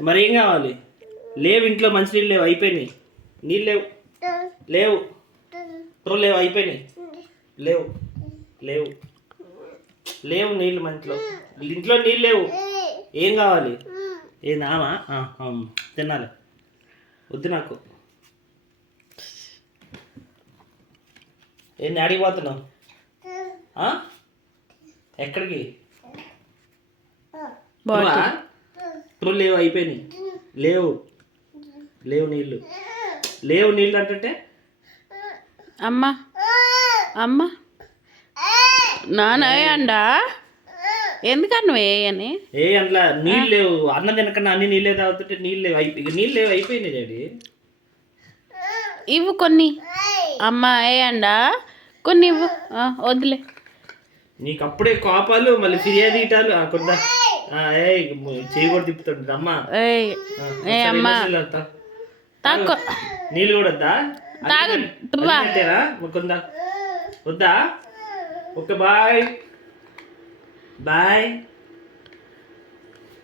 మరి ఏం కావాలి? లేవు ఇంట్లో మంచి నీళ్ళు లేవు అయిపోయినాయి. నీళ్ళు లేవు. లేవు. ట్రో లేవు అయిపోయినాయి. లేవు. లేవు. లేవు నీళ్ళు మంచిలో ఇంట్లో. నీళ్ళు లేవు. ఏం కావాలి? ఏ ఆ, తినాలి. వద్దు నాకు. ఏంది అడిగి పోతున్నావు? ఆ? ఎక్కడికి? ట్రూ లేవు అయిపోయినాయి. లేవు. లేవు నీళ్ళు. లేవు నీళ్ళు అంటే అమ్మ. అమ్మ. నాన్న అండా? ఎందుకన్నా వేయని? ఏ అట్లా నీళ్ళు లేవు. అన్నం తినకన్నా అన్ని నీళ్ళే తాగుతుంటే నీళ్ళు లేవు. అయిపోయి నీళ్ళు లేవు అయిపోయినాయి డాడీ. ఇవ్వు కొన్ని. అమ్మ వేయండా కొన్ని ఇవ్వు. వదిలే నీకు అప్పుడే కోపాలు మళ్ళీ ఫిర్యాదు ఇటాలు ఆ, అమ్మా ఏ అమ్మా. నీళ్ళు కూడా వద్దా? తాగు, వద్దా? Okay bye. బాయ్.